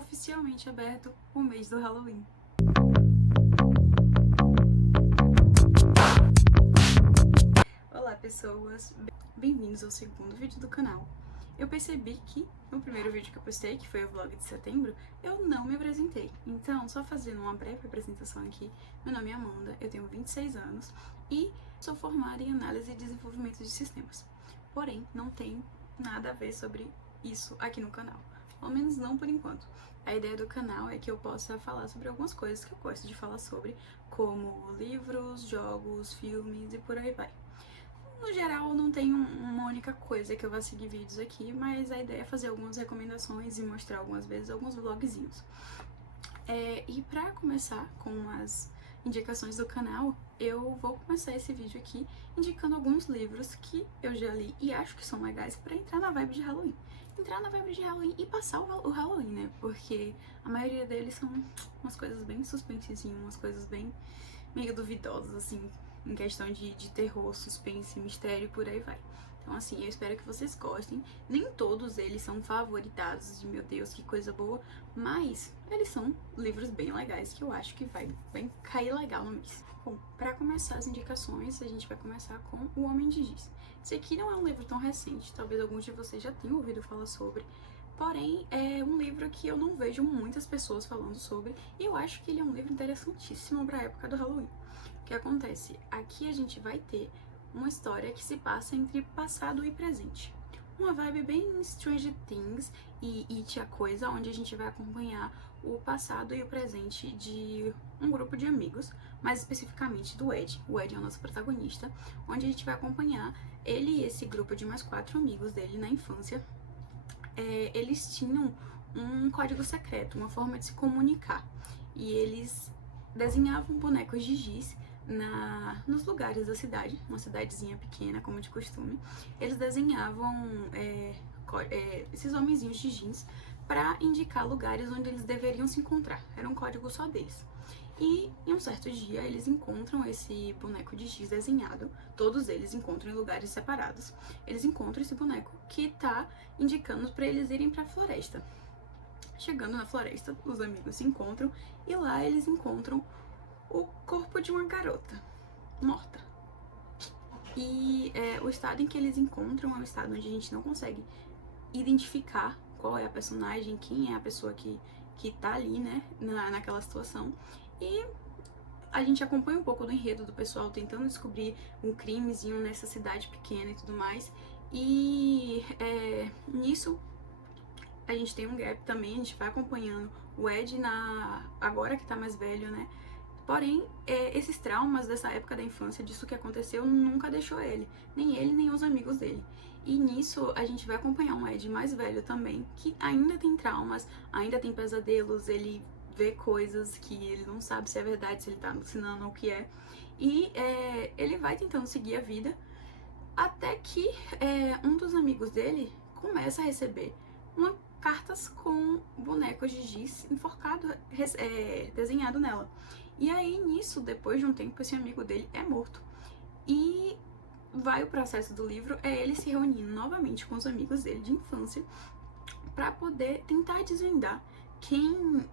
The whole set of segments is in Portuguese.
oficialmente aberto o mês do Halloween. Olá pessoas, bem-vindos ao segundo vídeo do canal. Eu percebi que no primeiro vídeo que eu postei, que foi o vlog de setembro, eu não me apresentei. Então, só fazendo uma breve apresentação aqui, meu nome é Amanda, eu tenho 26 anos e sou formada em análise e desenvolvimento de sistemas. Porém, não tem nada a ver sobre isso aqui no canal, pelo menos não por enquanto. A ideia do canal é que eu possa falar sobre algumas coisas que eu gosto de falar sobre, como livros, jogos, filmes e por aí vai. No geral, não tem uma única coisa que eu vá seguir vídeos aqui, mas a ideia é fazer algumas recomendações e mostrar algumas vezes alguns vlogzinhos. E pra começar com as indicações do canal, eu vou começar esse vídeo aqui indicando alguns livros que eu já li e acho que são legais pra entrar na vibe de Halloween. Entrar na vibe de Halloween e passar o Halloween, né? Porque a maioria deles são umas coisas bem suspensezinhas, umas coisas bem meio duvidosas, assim, em questão de terror, suspense, mistério e por aí vai. Então, assim, eu espero que vocês gostem. Nem todos eles são favoritados de, meu Deus, que coisa boa, mas eles são livros bem legais que eu acho que vai cair legal no mês. Bom, pra começar as indicações, a gente vai começar com O Homem de Giz. Esse aqui não é um livro tão recente, talvez alguns de vocês já tenham ouvido falar sobre, porém é um livro que eu não vejo muitas pessoas falando sobre e eu acho que ele é um livro interessantíssimo pra época do Halloween. O que acontece? Aqui a gente vai ter uma história que se passa entre passado e presente. Uma vibe bem Stranger Things e It a Coisa, onde a gente vai acompanhar o passado e o presente de um grupo de amigos, mais especificamente do Ed. O Ed é o nosso protagonista, onde a gente vai acompanhar ele e esse grupo de mais 4 amigos dele na infância. Eles tinham um código secreto, uma forma de se comunicar, e eles desenhavam bonecos de giz nos lugares da cidade, uma cidadezinha pequena, como de costume. Eles desenhavam esses homenzinhos de giz para indicar lugares onde eles deveriam se encontrar. Era um código só deles. E em um certo dia eles encontram esse boneco de giz desenhado, todos eles encontram em lugares separados. Eles encontram esse boneco que tá indicando para eles irem para a floresta. Chegando na floresta, os amigos se encontram e lá eles encontram o corpo de uma garota morta. E o estado em que eles encontram é um estado onde a gente não consegue identificar qual é a personagem, quem é a pessoa que tá ali, né, naquela situação. E a gente acompanha um pouco do enredo do pessoal tentando descobrir um crimezinho nessa cidade pequena e tudo mais. E nisso a gente tem um gap também, a gente vai acompanhando o Ed agora que tá mais velho, né? Porém, esses traumas dessa época da infância, disso que aconteceu, nunca deixou ele, nem os amigos dele. E nisso a gente vai acompanhar um Ed mais velho também, que ainda tem traumas, ainda tem pesadelos, ele vê coisas que ele não sabe se é verdade, se ele tá alucinando ou o que é. E ele vai tentando seguir a vida, até que um dos amigos dele começa a receber cartas com bonecos de giz enforcado, desenhado nela. E aí, nisso, depois de um tempo, esse amigo dele é morto. E vai o processo do livro, ele se reunindo novamente com os amigos dele de infância para poder tentar desvendar quem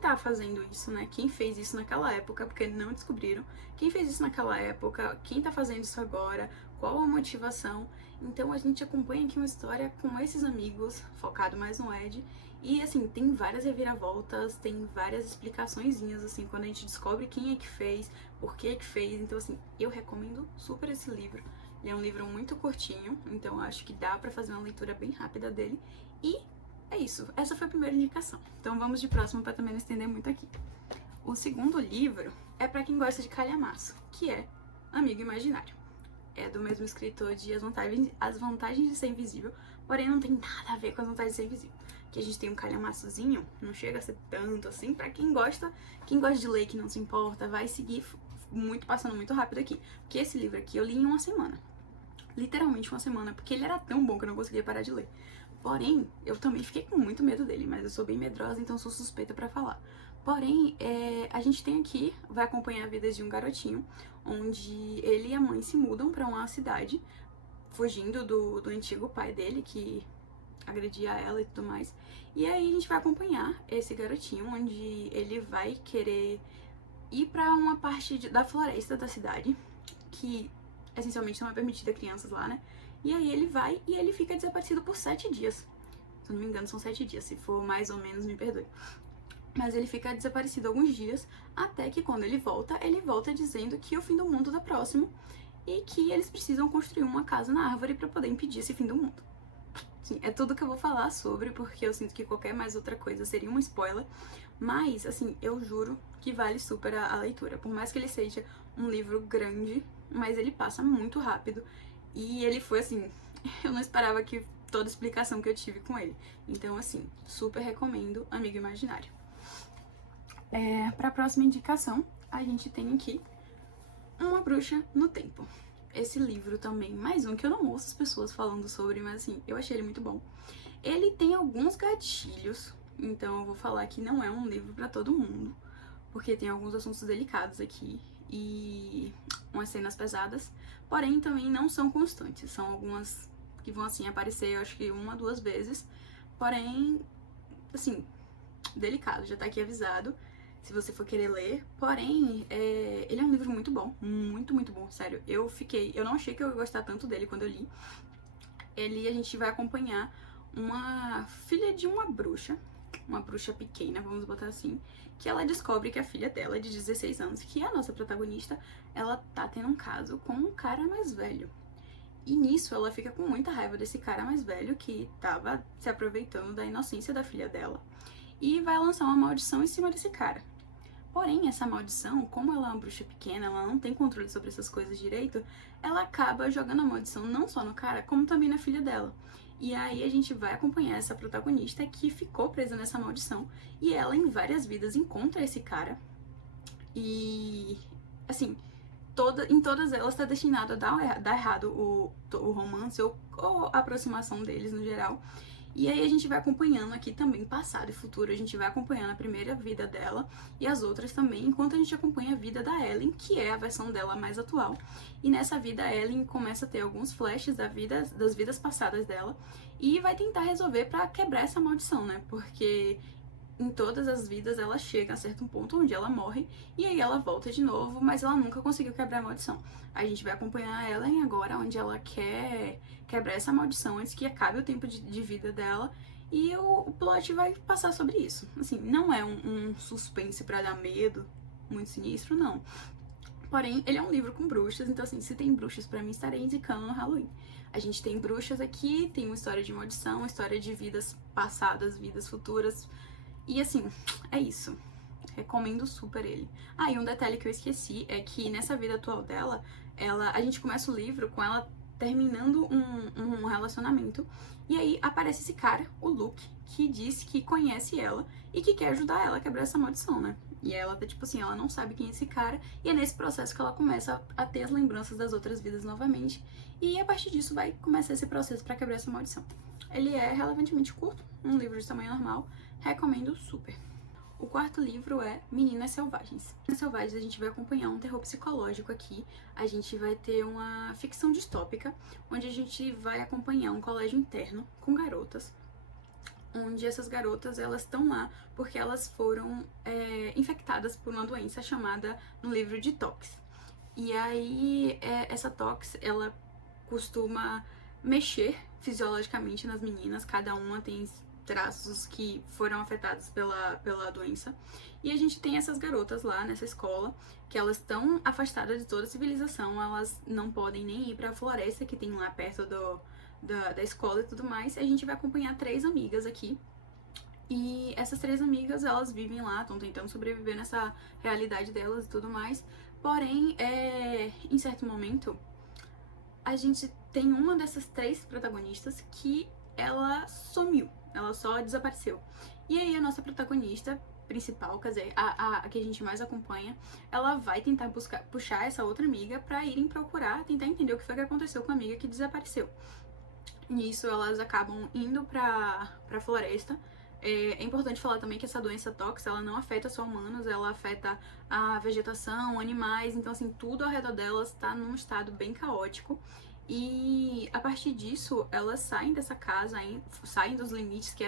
tá fazendo isso, né? Quem fez isso naquela época, porque não descobriram. Quem fez isso naquela época, quem tá fazendo isso agora, qual a motivação. Então a gente acompanha aqui uma história com esses amigos, focado mais no Ed. E assim, tem várias reviravoltas, tem várias explicaçõezinhas, assim, quando a gente descobre quem é que fez, por que fez. Então assim, eu recomendo super esse livro. Ele é um livro muito curtinho, então acho que dá pra fazer uma leitura bem rápida dele. E é isso, essa foi a primeira indicação. Então vamos de próximo para também não estender muito aqui. O segundo livro é para quem gosta de calhamaço, que é Amigo Imaginário. É do mesmo escritor de As Vantagens de Ser Invisível, porém não tem nada a ver com As Vantagens de Ser Invisível. Que a gente tem um calhamaçozinho, não chega a ser tanto assim, pra quem gosta de ler, que não se importa, vai seguir passando muito rápido aqui. Porque esse livro aqui eu li em uma semana. Literalmente uma semana, porque ele era tão bom que eu não conseguia parar de ler. Porém, eu também fiquei com muito medo dele, mas eu sou bem medrosa, então sou suspeita pra falar. Porém, a gente tem aqui, vai acompanhar a vida de um garotinho, onde ele e a mãe se mudam pra uma cidade, fugindo do antigo pai dele, que agredia ela e tudo mais. E aí a gente vai acompanhar esse garotinho, onde ele vai querer ir pra uma parte da floresta da cidade, que essencialmente não é permitida crianças lá, né? E aí ele vai e ele fica desaparecido por 7 dias. Se eu não me engano, são 7 dias. Se for mais ou menos, me perdoe. Mas ele fica desaparecido alguns dias, até que quando ele volta dizendo que o fim do mundo tá próximo e que eles precisam construir uma casa na árvore para poder impedir esse fim do mundo. Sim, é tudo que eu vou falar sobre, porque eu sinto que qualquer mais outra coisa seria um spoiler. Mas, assim, eu juro que vale super a leitura. Por mais que ele seja um livro grande, mas ele passa muito rápido. E ele foi, assim, eu não esperava que toda a explicação que eu tive com ele. Então, assim, super recomendo Amigo Imaginário. Para a próxima indicação, a gente tem aqui Uma Bruxa no Tempo. Esse livro também, mais um que eu não ouço as pessoas falando sobre, mas assim, eu achei ele muito bom. Ele tem alguns gatilhos, então eu vou falar que não é um livro para todo mundo, porque tem alguns assuntos delicados aqui e umas cenas pesadas, porém também não são constantes, são algumas que vão assim aparecer, eu acho que 1 ou 2 vezes, porém, assim, delicado, já tá aqui avisado. Se você for querer ler, porém, ele é um livro muito bom, muito bom, sério. Eu não achei que eu ia gostar tanto dele quando eu li. A gente vai acompanhar uma filha de uma bruxa pequena, vamos botar assim, que ela descobre que a filha dela, de 16 anos, que é a nossa protagonista, ela tá tendo um caso com um cara mais velho. E nisso ela fica com muita raiva desse cara mais velho que tava se aproveitando da inocência da filha dela e vai lançar uma maldição em cima desse cara. Porém, essa maldição, como ela é uma bruxa pequena, ela não tem controle sobre essas coisas direito, ela acaba jogando a maldição não só no cara, como também na filha dela. E aí a gente vai acompanhar essa protagonista que ficou presa nessa maldição e ela em várias vidas encontra esse cara e, assim, em todas elas está destinado a dar errado o romance ou a aproximação deles no geral. E aí a gente vai acompanhando aqui também passado e futuro, a gente vai acompanhando a primeira vida dela e as outras também, enquanto a gente acompanha a vida da Ellen, que é a versão dela mais atual. E nessa vida a Ellen começa a ter alguns flashes das vidas passadas dela e vai tentar resolver para quebrar essa maldição, né? Porque em todas as vidas ela chega a certo ponto onde ela morre e aí ela volta de novo, mas ela nunca conseguiu quebrar a maldição. A gente vai acompanhar ela em agora, onde ela quer quebrar essa maldição antes que acabe o tempo de vida dela e o plot vai passar sobre isso. Assim, não é um suspense pra dar medo, muito sinistro, não. Porém, ele é um livro com bruxas, então assim, se tem bruxas pra mim, estarei indicando no Halloween. A gente tem bruxas aqui, tem uma história de maldição, uma história de vidas passadas, vidas futuras. E assim, é isso. Recomendo super ele. Ah, e um detalhe que eu esqueci é que nessa vida atual dela, a gente começa o livro com ela terminando um relacionamento. E aí aparece esse cara, o Luke, que diz que conhece ela e que quer ajudar ela a quebrar essa maldição, né? E ela tá tipo assim, ela não sabe quem é esse cara. E é nesse processo que ela começa a ter as lembranças das outras vidas novamente. E a partir disso vai começar esse processo pra quebrar essa maldição. Ele é relativamente curto, um livro de tamanho normal. Recomendo super. O quarto livro é Meninas Selvagens. Meninas Selvagens a gente vai acompanhar um terror psicológico aqui. A gente vai ter uma ficção distópica, onde a gente vai acompanhar um colégio interno com garotas, onde essas garotas elas estão lá porque elas foram infectadas por uma doença chamada no livro de Tox. E aí essa Tox ela costuma mexer fisiologicamente nas meninas, cada uma tem traços que foram afetados pela doença. E a gente tem essas garotas lá nessa escola, que elas estão afastadas de toda a civilização, elas não podem nem ir pra floresta que tem lá perto da escola e tudo mais. E a gente vai acompanhar 3 amigas aqui. E essas 3 amigas, elas vivem lá, estão tentando sobreviver nessa realidade delas e tudo mais. Porém, em certo momento, a gente tem uma dessas 3 protagonistas que ela sumiu. Ela só desapareceu. E aí a nossa protagonista principal, quer dizer, a que a gente mais acompanha, ela vai tentar puxar essa outra amiga pra irem procurar, tentar entender o que foi que aconteceu com a amiga que desapareceu. Nisso elas acabam indo pra floresta. É importante falar também que essa doença tóxica, ela não afeta só humanos, ela afeta a vegetação, animais, então assim, tudo ao redor delas tá num estado bem caótico. E a partir disso, elas saem dessa casa, saem dos limites que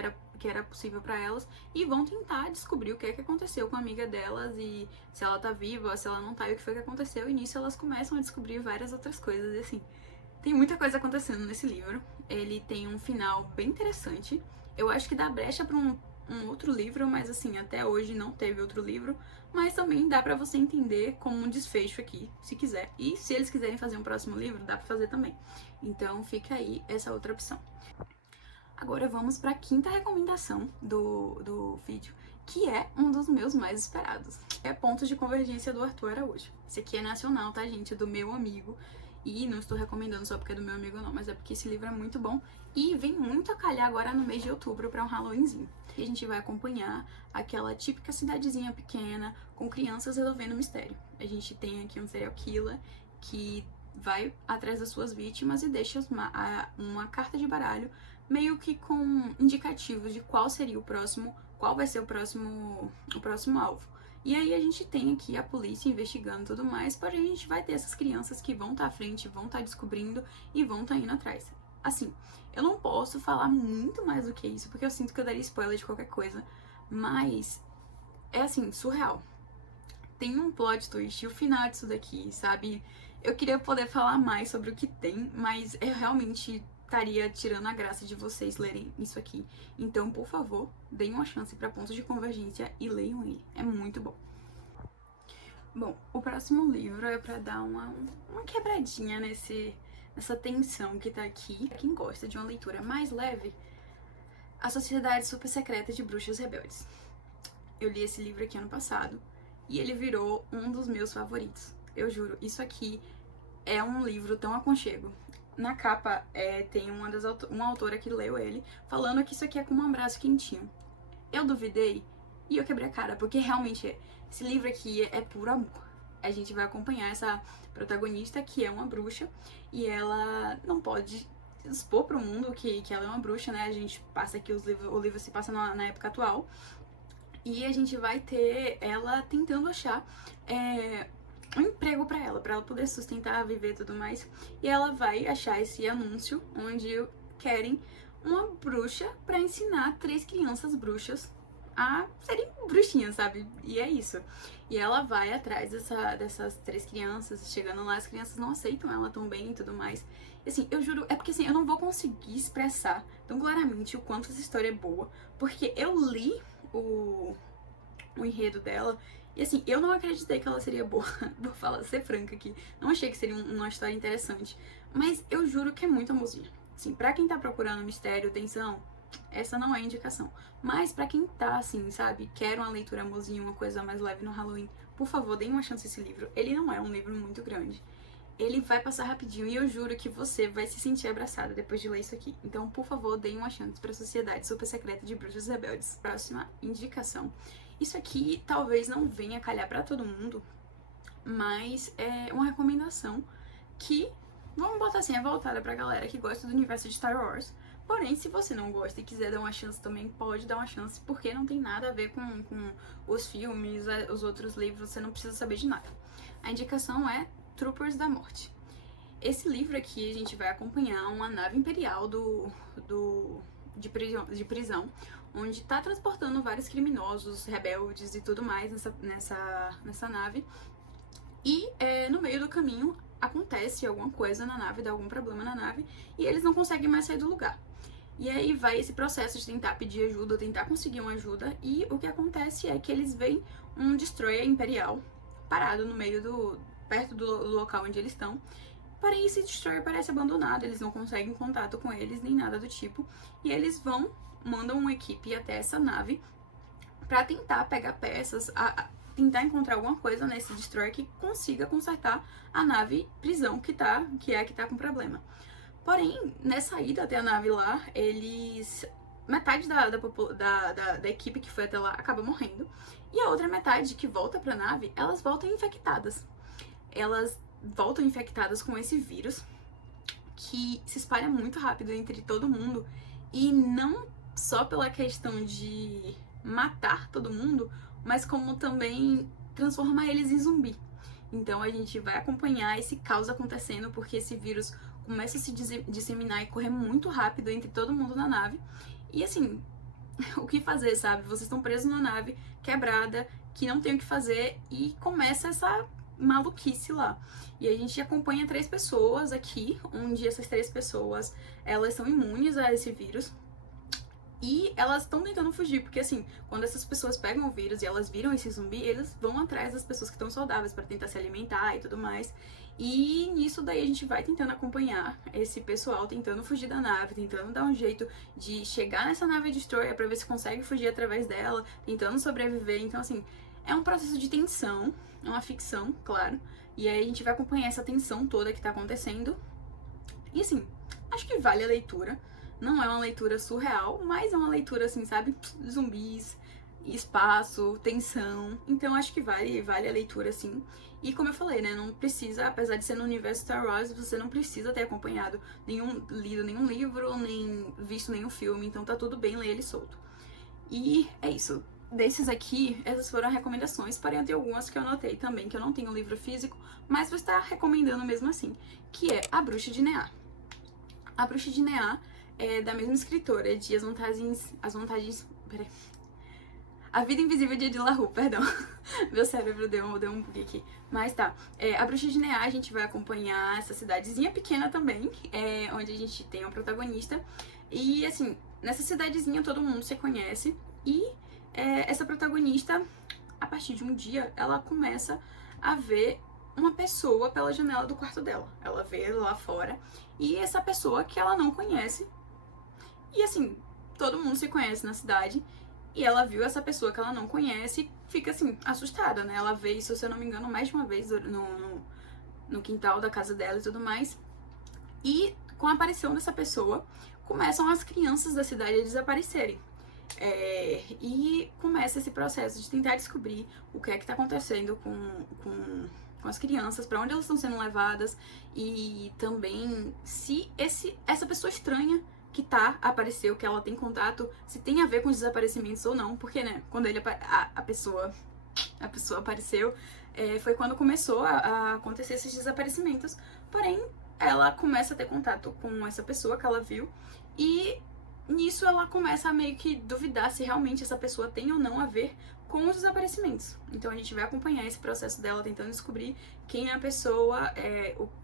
era possível pra elas e vão tentar descobrir o que é que aconteceu com a amiga delas e se ela tá viva, se ela não tá e o que foi que aconteceu. E nisso elas começam a descobrir várias outras coisas. E assim, tem muita coisa acontecendo nesse livro. Ele tem um final bem interessante. Eu acho que dá brecha pra um outro livro, mas assim, até hoje não teve outro livro. Mas também dá pra você entender como um desfecho aqui, se quiser. E se eles quiserem fazer um próximo livro, dá pra fazer também. Então fica aí essa outra opção. Agora vamos pra quinta recomendação do vídeo, que é um dos meus mais esperados. É Pontos de Convergência do Arthur Araújo. Esse aqui é nacional, tá, gente? Do meu amigo. E não estou recomendando só porque é do meu amigo, não, mas é porque esse livro é muito bom e vem muito a calhar agora no mês de outubro para um Halloweenzinho. E a gente vai acompanhar aquela típica cidadezinha pequena com crianças resolvendo mistério. A gente tem aqui um serial killer que vai atrás das suas vítimas e deixa uma carta de baralho meio que com indicativos de qual seria o próximo, qual vai ser o próximo alvo. E aí a gente tem aqui a polícia investigando e tudo mais, porém a gente vai ter essas crianças que vão estar à frente, vão estar descobrindo e vão estar indo atrás. Assim, eu não posso falar muito mais do que isso, porque eu sinto que eu daria spoiler de qualquer coisa, mas é assim, surreal. Tem um plot twist e o final disso daqui, sabe? Eu queria poder falar mais sobre o que tem, mas eu realmente estaria tirando a graça de vocês lerem isso aqui. Então, por favor, deem uma chance para Pontos de Convergência e leiam ele. É muito bom. Bom, o próximo livro é para dar uma quebradinha nessa tensão que tá aqui. Pra quem gosta de uma leitura mais leve, A Sociedade Super Secreta de Bruxas Rebeldes. Eu li esse livro aqui ano passado e ele virou um dos meus favoritos. Eu juro, isso aqui é um livro tão aconchego. Na capa tem uma autora que leu ele, falando que isso aqui é como um abraço quentinho. Eu duvidei e eu quebrei a cara, porque realmente esse livro aqui é puro amor. A gente vai acompanhar essa protagonista, que é uma bruxa, e ela não pode expor pro mundo que ela é uma bruxa, né? A gente passa aqui o livro se passa na época atual, e a gente vai ter ela tentando achar um emprego pra ela poder sustentar, viver e tudo mais. E ela vai achar esse anúncio onde querem uma bruxa pra ensinar 3 crianças bruxas a serem bruxinhas, sabe? E é isso. E ela vai atrás dessas 3 crianças, chegando lá, as crianças não aceitam ela tão bem e tudo mais. E assim, eu juro, é porque assim, eu não vou conseguir expressar tão claramente o quanto essa história é boa, porque eu li o enredo dela. E assim, eu não acreditei que ela seria boa, vou ser franca aqui. Não achei que seria uma história interessante. Mas eu juro que é muito amorzinho. Assim, pra quem tá procurando mistério, tensão, essa não é a indicação. Mas pra quem tá, assim, sabe, quer uma leitura amorzinha, uma coisa mais leve no Halloween, por favor, deem uma chance a esse livro. Ele não é um livro muito grande. Ele vai passar rapidinho e eu juro que você vai se sentir abraçada depois de ler isso aqui. Então, por favor, deem uma chance pra Sociedade Super Secreta de Bruxas Rebeldes. Próxima indicação. Isso aqui talvez não venha calhar pra todo mundo, mas é uma recomendação que, vamos botar assim, é voltada pra galera que gosta do universo de Star Wars. Porém, se você não gosta e quiser dar uma chance também, pode dar uma chance, porque não tem nada a ver com os filmes, os outros livros, você não precisa saber de nada. A indicação é Troopers da Morte. Esse livro aqui a gente vai acompanhar uma nave imperial de prisão, onde tá transportando vários criminosos, rebeldes e tudo mais nessa nave. E no meio do caminho acontece alguma coisa na nave, dá algum problema na nave, e eles não conseguem mais sair do lugar. E aí vai esse processo de tentar pedir ajuda, tentar conseguir uma ajuda, e o que acontece é que eles veem um destroyer imperial parado no meio perto do local onde eles estão. Porém, esse destroyer parece abandonado, eles não conseguem contato com eles, nem nada do tipo, e eles mandam uma equipe até essa nave pra tentar pegar peças, tentar encontrar alguma coisa nesse destroyer que consiga consertar a nave prisão que é a que tá com problema. Porém, nessa ida até a nave lá, metade da equipe que foi até lá acaba morrendo, e a outra metade que volta pra nave, elas voltam infectadas. Elas voltam infectadas com esse vírus que se espalha muito rápido entre todo mundo, e não só pela questão de matar todo mundo, mas como também transformar eles em zumbi. Então a gente vai acompanhar esse caos acontecendo, porque esse vírus começa a se disseminar e correr muito rápido entre todo mundo na nave. E assim, o que fazer, sabe? Vocês estão presos na nave, quebrada, que não tem o que fazer, e começa essa maluquice lá. E a gente acompanha 3 pessoas aqui, onde essas 3 pessoas, elas são imunes a esse vírus. E elas estão tentando fugir, porque assim, quando essas pessoas pegam o vírus e elas viram esse zumbi, eles vão atrás das pessoas que estão saudáveis para tentar se alimentar e tudo mais. E nisso daí a gente vai tentando acompanhar esse pessoal tentando fugir da nave, tentando dar um jeito de chegar nessa nave destroyer para ver se consegue fugir através dela, tentando sobreviver. Então assim, é um processo de tensão, é uma ficção, claro. E aí a gente vai acompanhar essa tensão toda que tá acontecendo. E assim, acho que vale a leitura. Não é uma leitura surreal, mas é uma leitura assim, sabe? Zumbis, espaço, tensão. Então acho que vale a leitura, sim. E como eu falei, né? Não precisa, apesar de ser no universo Star Wars, você não precisa ter acompanhado lido nenhum livro, nem visto nenhum filme. Então tá tudo bem ler ele solto. E é isso. Desses aqui, essas foram recomendações, porém tem algumas que eu anotei também, que eu não tenho livro físico, mas vou estar recomendando mesmo assim, que é A Bruxa de Neá. A Bruxa de Neá é da mesma escritora, de Peraí. A Vida Invisível de Edir LaRue, perdão. Meu cérebro deu um bug aqui. Mas tá, A Bruxa de Neá, a gente vai acompanhar essa cidadezinha pequena também, onde a gente tem uma protagonista. E assim, nessa cidadezinha todo mundo se conhece. E essa protagonista, a partir de um dia, ela começa a ver uma pessoa pela janela do quarto dela. Ela vê lá fora. E essa pessoa que ela não conhece. E assim, todo mundo se conhece na cidade. E ela viu essa pessoa que ela não conhece e fica assim, assustada, né? Ela vê isso, se eu não me engano, mais de uma vez no quintal da casa dela e tudo mais. E com a aparição dessa pessoa, começam as crianças da cidade a desaparecerem. E começa esse processo de tentar descobrir o que é que tá acontecendo com as crianças, para onde elas estão sendo levadas, e também se essa pessoa estranha que apareceu, que ela tem contato, se tem a ver com os desaparecimentos ou não, porque, né, quando a pessoa apareceu, foi quando começou a acontecer esses desaparecimentos, porém, ela começa a ter contato com essa pessoa que ela viu, e nisso ela começa a meio que duvidar se realmente essa pessoa tem ou não a ver com os desaparecimentos. Então a gente vai acompanhar esse processo dela tentando descobrir quem é a pessoa,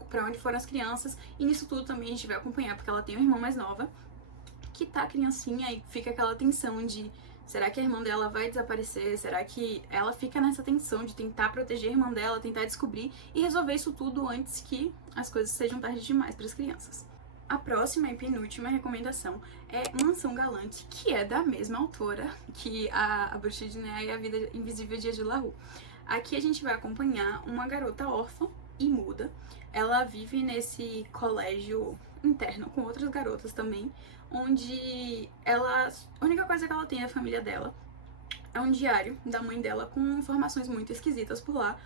pra onde foram as crianças, e nisso tudo também a gente vai acompanhar, porque ela tem uma irmã mais nova, que tá criancinha, e fica aquela tensão de será que a irmã dela vai desaparecer? Será que ela fica nessa tensão de tentar proteger a irmã dela, tentar descobrir e resolver isso tudo antes que as coisas sejam tarde demais para as crianças. A próxima e penúltima recomendação é Mansão Galante, que é da mesma autora que a Bruxa de Neá e a Vida Invisível de Edir LaRue. Aqui a gente vai acompanhar uma garota órfã e muda. Ela vive nesse colégio interno com outras garotas também, onde a única coisa que ela tem da família dela é um diário da mãe dela com informações muito esquisitas por lá.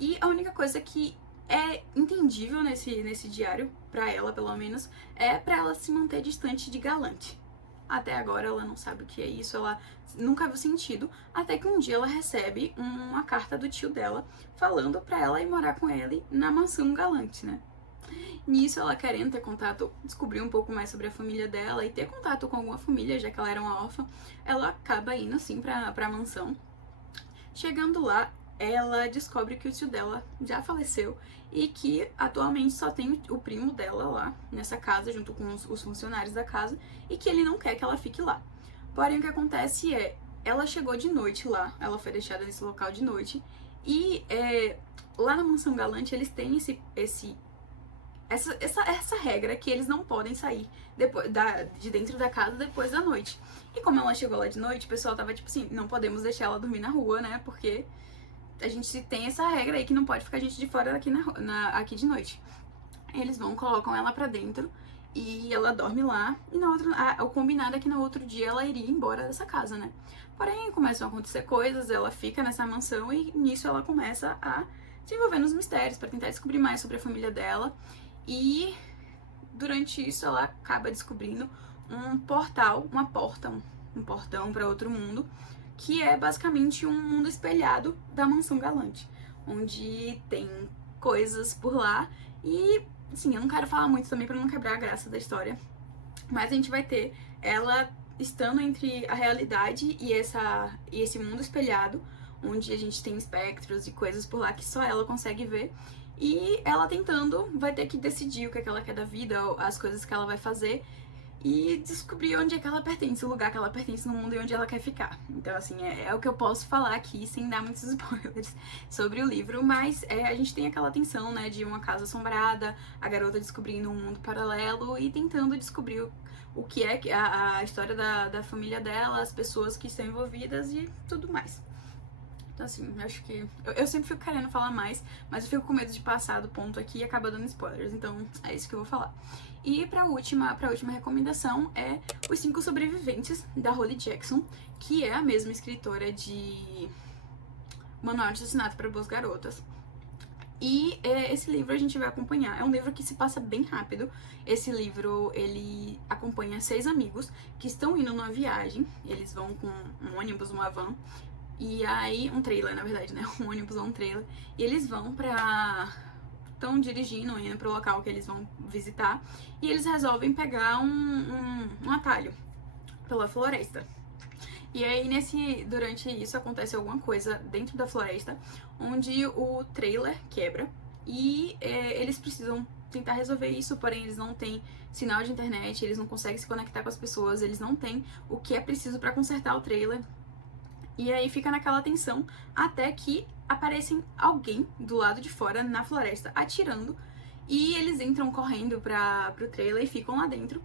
E a única coisa que é entendível nesse diário, pra ela pelo menos, é pra ela se manter distante de Galante. Até agora ela não sabe o que é isso, ela nunca viu sentido, até que um dia ela recebe uma carta do tio dela falando pra ela ir morar com ele na mansão Galante, né? Nisso ela querendo ter contato, descobrir um pouco mais sobre a família dela e ter contato com alguma família, já que ela era uma órfã, ela acaba indo assim pra mansão. Chegando lá, ela descobre que o tio dela já faleceu e que atualmente só tem o primo dela lá nessa casa, junto com os funcionários da casa, e que ele não quer que ela fique lá. Porém, o que acontece ela chegou de noite lá, ela foi deixada nesse local de noite, e lá na Mansão Galante eles têm essa regra que eles não podem sair de dentro da casa depois da noite. E como ela chegou lá de noite, o pessoal tava tipo assim, não podemos deixar ela dormir na rua, né, porque a gente tem essa regra aí que não pode ficar gente de fora aqui de noite. Eles colocam ela pra dentro e ela dorme lá. E o combinado é que no outro dia ela iria embora dessa casa, né? Porém, começam a acontecer coisas, ela fica nessa mansão e nisso ela começa a se envolver nos mistérios pra tentar descobrir mais sobre a família dela. E durante isso ela acaba descobrindo um portal, um portão pra outro mundo, que é basicamente um mundo espelhado da Mansão Galante, onde tem coisas por lá e assim, eu não quero falar muito também pra não quebrar a graça da história, mas a gente vai ter ela estando entre a realidade e esse mundo espelhado, onde a gente tem espectros e coisas por lá que só ela consegue ver. E ela tentando, vai ter que decidir o que é que ela quer da vida, as coisas que ela vai fazer e descobrir onde é que ela pertence, o lugar que ela pertence no mundo e onde ela quer ficar. Então, assim, é o que eu posso falar aqui sem dar muitos spoilers sobre o livro, mas a gente tem aquela tensão, né, de uma casa assombrada, a garota descobrindo um mundo paralelo e tentando descobrir o que é a história da família dela, as pessoas que estão envolvidas e tudo mais. Então, assim, eu acho que... Eu sempre fico querendo falar mais, mas eu fico com medo de passar do ponto aqui e acabar dando spoilers. Então, é isso que eu vou falar. E pra última recomendação é Os 5 Sobreviventes, da Holly Jackson, que é a mesma escritora de Manual de Assassinato para Boas Garotas. E esse livro a gente vai acompanhar. É um livro que se passa bem rápido. Esse livro, ele acompanha 6 amigos que estão indo numa viagem. Eles vão com um ônibus, uma van. E aí, um trailer, na verdade, né? Um ônibus ou um trailer. E eles vão estão dirigindo, indo pro local que eles vão visitar. E eles resolvem pegar um atalho pela floresta. E aí, durante isso, acontece alguma coisa dentro da floresta, onde o trailer quebra. E eles precisam tentar resolver isso, porém eles não têm sinal de internet, eles não conseguem se conectar com as pessoas, eles não têm o que é preciso para consertar o trailer. E aí fica naquela tensão até que aparecem alguém do lado de fora na floresta atirando e eles entram correndo pro trailer e ficam lá dentro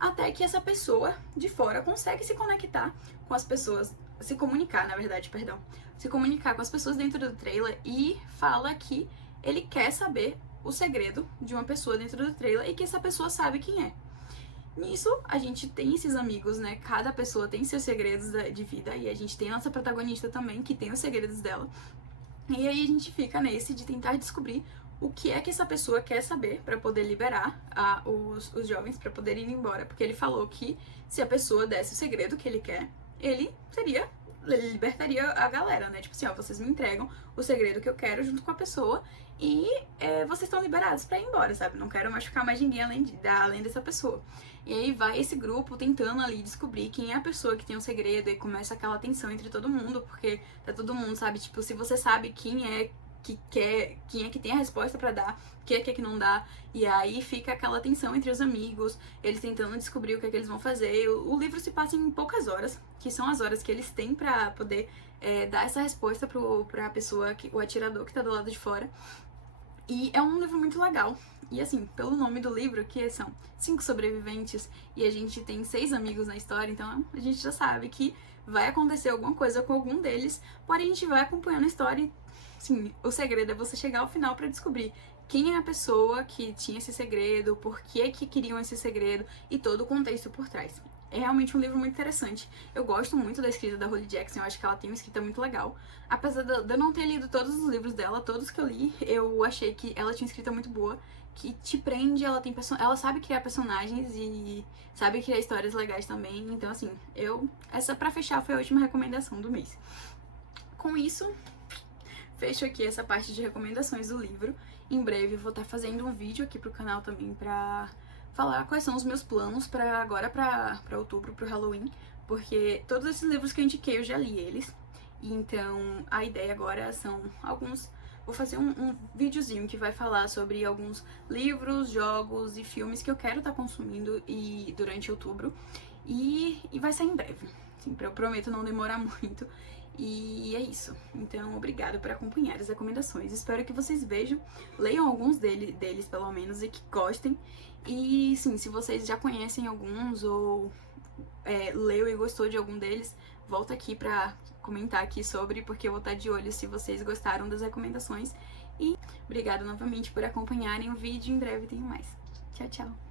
até que essa pessoa de fora consegue se conectar com as pessoas, se comunicar, na verdade, perdão, se comunicar com as pessoas dentro do trailer e fala que ele quer saber o segredo de uma pessoa dentro do trailer e que essa pessoa sabe quem é. Nisso, a gente tem esses amigos, né? Cada pessoa tem seus segredos de vida e a gente tem a nossa protagonista também, que tem os segredos dela. E aí a gente fica nesse de tentar descobrir o que é que essa pessoa quer saber pra poder liberar os jovens pra poderem ir embora. Porque ele falou que se a pessoa desse o segredo que ele quer, ele libertaria a galera, né? Tipo assim, ó, vocês me entregam o segredo que eu quero junto com a pessoa e vocês estão liberados pra ir embora, sabe? Não quero machucar mais ninguém além dessa pessoa. E aí vai esse grupo tentando ali descobrir quem é a pessoa que tem um segredo e começa aquela tensão entre todo mundo, porque tá todo mundo, sabe? Tipo, se você sabe quem é que tem a resposta pra dar, quem é que não dá, e aí fica aquela tensão entre os amigos, eles tentando descobrir o que é que eles vão fazer. O livro se passa em poucas horas, que são as horas que eles têm pra poder dar essa resposta pra pessoa, o atirador que tá do lado de fora. E é um livro muito legal. E assim, pelo nome do livro, que são 5 sobreviventes, e a gente tem 6 amigos na história, então a gente já sabe que vai acontecer alguma coisa com algum deles, porém a gente vai acompanhando a história e, sim, o segredo é você chegar ao final pra descobrir quem é a pessoa que tinha esse segredo, por que queriam esse segredo e todo o contexto por trás. É realmente um livro muito interessante. Eu gosto muito da escrita da Holly Jackson, eu acho que ela tem uma escrita muito legal. Apesar de eu não ter lido todos os livros dela, todos que eu li, eu achei que ela tinha escrita muito boa, que te prende, ela sabe criar personagens e sabe criar histórias legais também. Então, assim, essa pra fechar foi a última recomendação do mês. Com isso, fecho aqui essa parte de recomendações do livro. Em breve eu vou estar fazendo um vídeo aqui pro canal também pra falar quais são os meus planos pra outubro, pro Halloween, porque todos esses livros que eu indiquei eu já li eles. Então a ideia agora são vou fazer um videozinho que vai falar sobre alguns livros, jogos e filmes que eu quero estar consumindo durante outubro e vai sair em breve. Assim, eu prometo não demorar muito. E é isso. Então, obrigada por acompanhar as recomendações. Espero que vocês vejam, leiam alguns deles pelo menos, e que gostem. E sim, se vocês já conhecem alguns ou leu e gostou de algum deles, volta aqui pra comentar aqui sobre, porque eu vou estar de olho se vocês gostaram das recomendações. E obrigada novamente por acompanharem o vídeo. Em breve tem mais. Tchau, tchau!